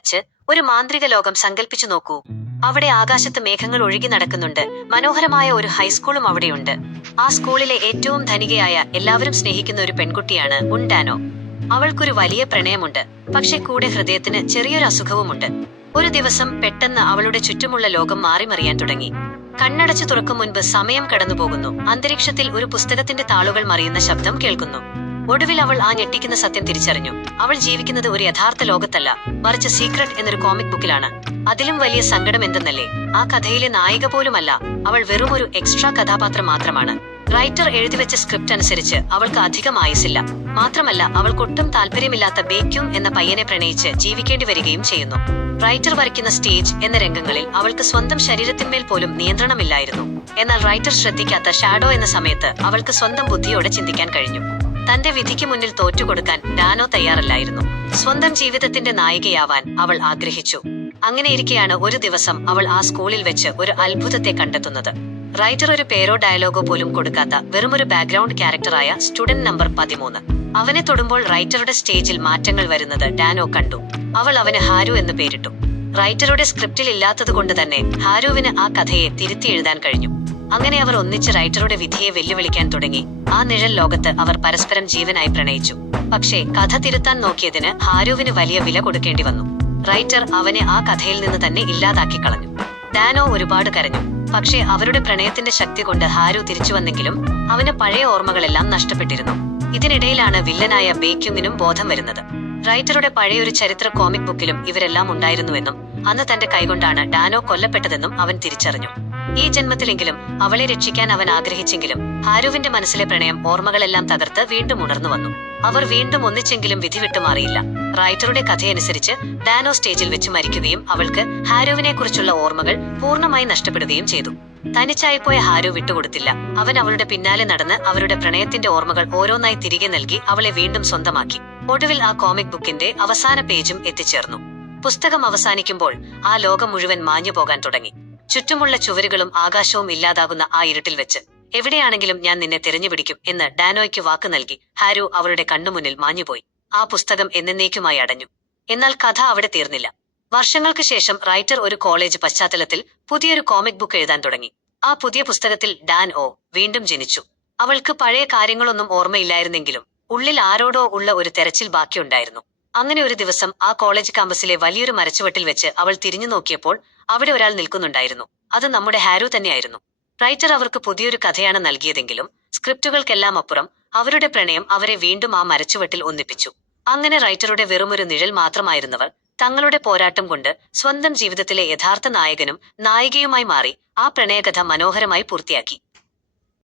വച്ച് ഒരു മാന്ത്രിക ലോകം സങ്കല്പിച്ചു നോക്കൂ. അവിടെ ആകാശത്ത് മേഘങ്ങൾ ഒഴുകി നടക്കുന്നുണ്ട്. മനോഹരമായ ഒരു ഹൈസ്കൂളും അവിടെയുണ്ട്. ആ സ്കൂളിലെ ഏറ്റവും ധനികയായ, എല്ലാവരും സ്നേഹിക്കുന്ന ഒരു പെൺകുട്ടിയാണ് ഡാനോ. അവൾക്കൊരു വലിയ പ്രണയമുണ്ട്. പക്ഷെ കൂടെ ഹൃദയത്തിന് ചെറിയൊരു അസുഖവുമുണ്ട്. ഒരു ദിവസം പെട്ടെന്ന് അവളുടെ ചുറ്റുമുള്ള ലോകം മാറിമറിയാൻ തുടങ്ങി. കണ്ണടച്ചു തുറക്കും മുൻപ് സമയം കടന്നുപോകുന്നു. അന്തരീക്ഷത്തിൽ ഒരു പുസ്തകത്തിന്റെ താളുകൾ മറിയുന്ന ശബ്ദം കേൾക്കുന്നു. ഒടുവിൽ അവൾ ആ ഞെട്ടിക്കുന്ന സത്യം തിരിച്ചറിഞ്ഞു. അവൾ ജീവിക്കുന്നത് ഒരു യഥാർത്ഥ ലോകത്തല്ല, മറിച്ച് സീക്രട്ട് എന്നൊരു കോമിക് ബുക്കിലാണ്. അതിലും വലിയ സങ്കടം എന്തെന്നല്ലേ, ആ കഥയിലെ നായിക പോലുമല്ല, അവൾ വെറും ഒരു എക്സ്ട്രാ കഥാപാത്രം മാത്രമാണ്. റൈറ്റർ എഴുതിവെച്ച സ്ക്രിപ്റ്റ് അനുസരിച്ച് അവൾക്ക് അധികം ആയുസില്ല. മാത്രമല്ല, അവൾക്കൊട്ടും താല്പര്യമില്ലാത്ത ബേക്യൂം എന്ന പയ്യനെ പ്രണയിച്ച് ജീവിക്കേണ്ടി വരികയും ചെയ്യുന്നു. റൈറ്റർ വരയ്ക്കുന്ന സ്റ്റേജ് എന്ന രംഗങ്ങളിൽ അവൾക്ക് സ്വന്തം ശരീരത്തിന്മേൽ പോലും നിയന്ത്രണമില്ലായിരുന്നു. എന്നാൽ റൈറ്റർ ശ്രദ്ധിക്കാത്ത ഷാഡോ എന്ന സമയത്ത് അവൾക്ക് സ്വന്തം ബുദ്ധിയോടെ ചിന്തിക്കാൻ കഴിഞ്ഞു. തന്റെ വിധിക്ക് മുന്നിൽ തോറ്റുകൊടുക്കാൻ ഡാനോ തയ്യാറല്ലായിരുന്നു. സ്വന്തം ജീവിതത്തിന്റെ നായികയാവാൻ അവൾ ആഗ്രഹിച്ചു. അങ്ങനെയിരിക്കെയാണ് ഒരു ദിവസം അവൾ ആ സ്കൂളിൽ വെച്ച് ഒരു അത്ഭുതത്തെ കണ്ടെത്തുന്നത്. റൈറ്റർ ഒരു പേരോ ഡയലോഗോ പോലും കൊടുക്കാത്ത വെറുമൊരു ബാക്ക്ഗ്രൗണ്ട് ക്യാരക്ടറായ സ്റ്റുഡന്റ് നമ്പർ 13 അവനെ തൊടുമ്പോൾ റൈറ്ററുടെ സ്റ്റേജിൽ മാറ്റങ്ങൾ വരുന്നത് ഡാനോ കണ്ടു. അവൾ അവന് ഹാരു എന്ന് പേരിട്ടു. റൈറ്ററുടെ സ്ക്രിപ്റ്റിൽ ഇല്ലാത്തതുകൊണ്ട് തന്നെ ഹാരുവിന് ആ കഥയെ തിരുത്തി എഴുതാൻ കഴിഞ്ഞു. അങ്ങനെ അവർ ഒന്നിച്ച് റൈറ്ററുടെ വിധിയെ വെല്ലുവിളിക്കാൻ തുടങ്ങി. ആ നിഴൽ ലോകത്ത് അവർ പരസ്പരം ജീവനായി പ്രണയിച്ചു. പക്ഷേ കഥ തിരുത്താൻ നോക്കിയതിന് ഹാരുവിന് വലിയ വില കൊടുക്കേണ്ടി വന്നു. റൈറ്റർ അവനെ ആ കഥയിൽ നിന്ന് തന്നെ ഇല്ലാതാക്കി കളഞ്ഞു. ഡാനോ ഒരുപാട് കരഞ്ഞു. പക്ഷേ അവരുടെ പ്രണയത്തിന്റെ ശക്തി കൊണ്ട് ഹാരു തിരിച്ചു വന്നെങ്കിലും അവന് പഴയ ഓർമ്മകളെല്ലാം നഷ്ടപ്പെട്ടിരുന്നു. ഇതിനിടയിലാണ് വില്ലനായ ബേക്യുങ്ങിനും ബോധം വരുന്നത്. റൈറ്ററുടെ പഴയൊരു ചരിത്ര കോമിക് ബുക്കിലും ഇവരെല്ലാം ഉണ്ടായിരുന്നുവെന്നും അന്ന് തന്റെ കൈകൊണ്ടാണ് ഡാനോ കൊല്ലപ്പെട്ടതെന്നും അവൻ തിരിച്ചറിഞ്ഞു. ഈ ജന്മത്തിലെങ്കിലും അവളെ രക്ഷിക്കാൻ അവൻ ആഗ്രഹിച്ചെങ്കിലും ഹാരുവിന്റെ മനസ്സിലെ പ്രണയം ഓർമ്മകളെല്ലാം തകർത്ത് വീണ്ടും ഉണർന്നു വന്നു. അവർ വീണ്ടും ഒന്നിച്ചെങ്കിലും വിധി വിട്ടുമാറിയില്ല. റൈറ്ററുടെ കഥയനുസരിച്ച് ഡാനോ സ്റ്റേജിൽ വെച്ച് മരിക്കുകയും അവൾക്ക് ഹാരുവിനെ കുറിച്ചുള്ള ഓർമ്മകൾ പൂർണ്ണമായി നഷ്ടപ്പെടുകയും ചെയ്തു. തനിച്ചായിപ്പോയ ഹാരു വിട്ടുകൊടുത്തില്ല. അവൻ അവളുടെ പിന്നാലെ നടന്ന് അവരുടെ പ്രണയത്തിന്റെ ഓർമ്മകൾ ഓരോന്നായി തിരികെ നൽകി അവളെ വീണ്ടും സ്വന്തമാക്കി. ഒടുവിൽ ആ കോമിക് ബുക്കിന്റെ അവസാന പേജും എത്തിച്ചേർന്നു. പുസ്തകം അവസാനിക്കുമ്പോൾ ആ ലോകം മുഴുവൻ മാഞ്ഞു പോകാൻ തുടങ്ങി. ചുറ്റുമുള്ള ചുവരുകളും ആകാശവും ഇല്ലാതാകുന്ന ആ ഇരുട്ടിൽ വെച്ച് എവിടെയാണെങ്കിലും ഞാൻ നിന്നെ തിരഞ്ഞുപിടിക്കും എന്ന് ഡാനോയ്ക്ക് വാക്ക് നൽകി ഹാരു അവളുടെ കണ്ണുമുന്നിൽ മാഞ്ഞുപോയി. ആ പുസ്തകം എന്നേക്കുമായി അടഞ്ഞു. എന്നാൽ കഥ അവിടെ തീർന്നില്ല. വർഷങ്ങൾക്ക് ശേഷം റൈറ്റർ ഒരു കോളേജ് പശ്ചാത്തലത്തിൽ പുതിയൊരു കോമിക് ബുക്ക് എഴുതാൻ തുടങ്ങി. ആ പുതിയ പുസ്തകത്തിൽ ഡാനോ വീണ്ടും ജനിച്ചു. അവൾക്ക് പഴയ കാര്യങ്ങളൊന്നും ഓർമ്മയില്ലായിരുന്നെങ്കിലും ഉള്ളിൽ ആരോടോ ഉള്ള ഒരു തെരച്ചിൽ ബാക്കിയുണ്ടായിരുന്നു. അങ്ങനെ ഒരു ദിവസം ആ കോളേജ് കാമ്പസിലെ വലിയൊരു മരച്ചുവട്ടിൽ വെച്ച് അവൾ തിരിഞ്ഞു നോക്കിയപ്പോൾ അവിടെ ഒരാൾ നിൽക്കുന്നുണ്ടായിരുന്നു. അത് നമ്മുടെ ഹാരു തന്നെയായിരുന്നു. റൈറ്റർ അവർക്ക് പുതിയൊരു കഥയാണ് നൽകിയതെങ്കിലും സ്ക്രിപ്റ്റുകൾക്കെല്ലാം അപ്പുറം അവരുടെ പ്രണയം അവരെ വീണ്ടും ആ മരച്ചുവട്ടിൽ ഒന്നിപ്പിച്ചു. അങ്ങനെ റൈറ്ററുടെ വെറുമൊരു നിഴൽ മാത്രമായിരുന്നവർ തങ്ങളുടെ പോരാട്ടം കൊണ്ട് സ്വന്തം ജീവിതത്തിലെ യഥാർത്ഥ നായകനും നായികയുമായി മാറി ആ പ്രണയകഥ മനോഹരമായി പൂർത്തിയാക്കി.